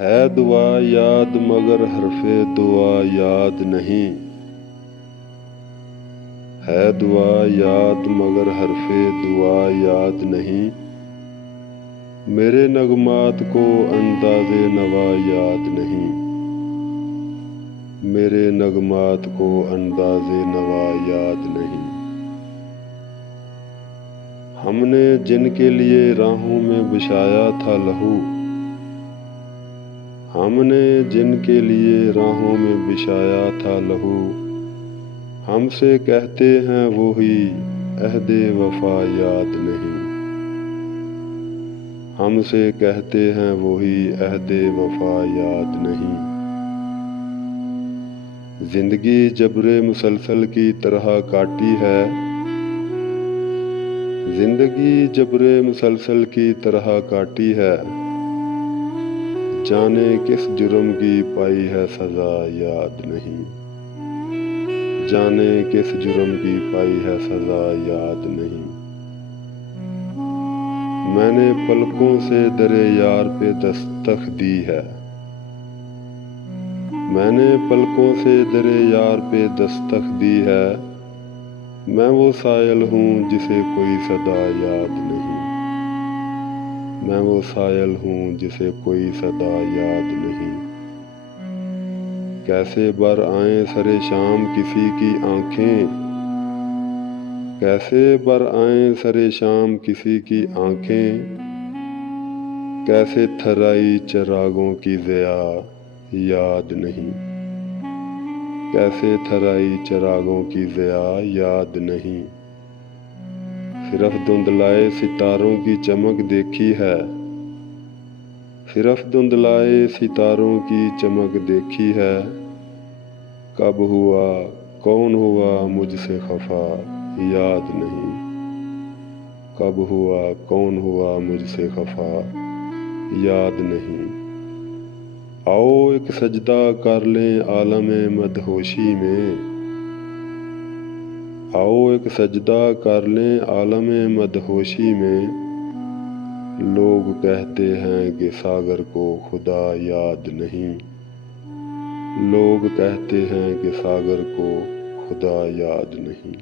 ہے دعا یاد مگر حرف دعا یاد نہیں، ہے دعا یاد مگر حرف دعا یاد نہیں، میرے نغمات کو انداز نوا یاد نہیں، میرے نغمات کو انداز نوا یاد نہیں۔ ہم نے جن کے لیے راہوں میں بچھایا تھا لہو، ہم نے جن کے لیے راہوں میں بچھایا تھا لہو، ہم سے کہتے ہیں وہی عہد وفا یاد نہیں، ہم سے کہتے ہیں وہی عہد وفا یاد نہیں۔ زندگی جبر مسلسل کی طرح کاٹی ہے، زندگی جبر مسلسل کی طرح کاٹی ہے، جانے کس جرم کی پائی ہے سزا یاد نہیں، جانے کس جرم کی پائی ہے سزا یاد نہیں۔ میں نے پلکوں سے در یار پہ دستک دی ہے، میں نے پلکوں سے در یار پہ دستک دی ہے، میں وہ سائل ہوں جسے کوئی صدا یاد نہیں، میں وہ سائل ہوں جسے کوئی صدا یاد نہیں۔ کیسے بر آئیں سر شام کسی کی آنکھیں، کیسے بر آئیں سر شام کسی کی آنکھیں، کیسے تھرائی چراغوں کی ضیا یاد نہیں، کیسے تھرائی چراغوں کی ضیا یاد نہیں۔ صرف دھندلائے ستاروں کی چمک دیکھی ہے، صرف دھندلائے ستاروں کی چمک دیکھی ہے، کب ہوا کون ہوا مجھ سے خفا یاد نہیں، کب ہوا کون ہوا مجھ سے خفا یاد نہیں۔ آؤ ایک سجدہ کر لیں عالم مدہوشی میں، آؤ ایک سجدہ کر لیں عالم مدہوشی میں، لوگ کہتے ہیں کہ ساگر کو خدا یاد نہیں، لوگ کہتے ہیں کہ ساگر کو خدا یاد نہیں۔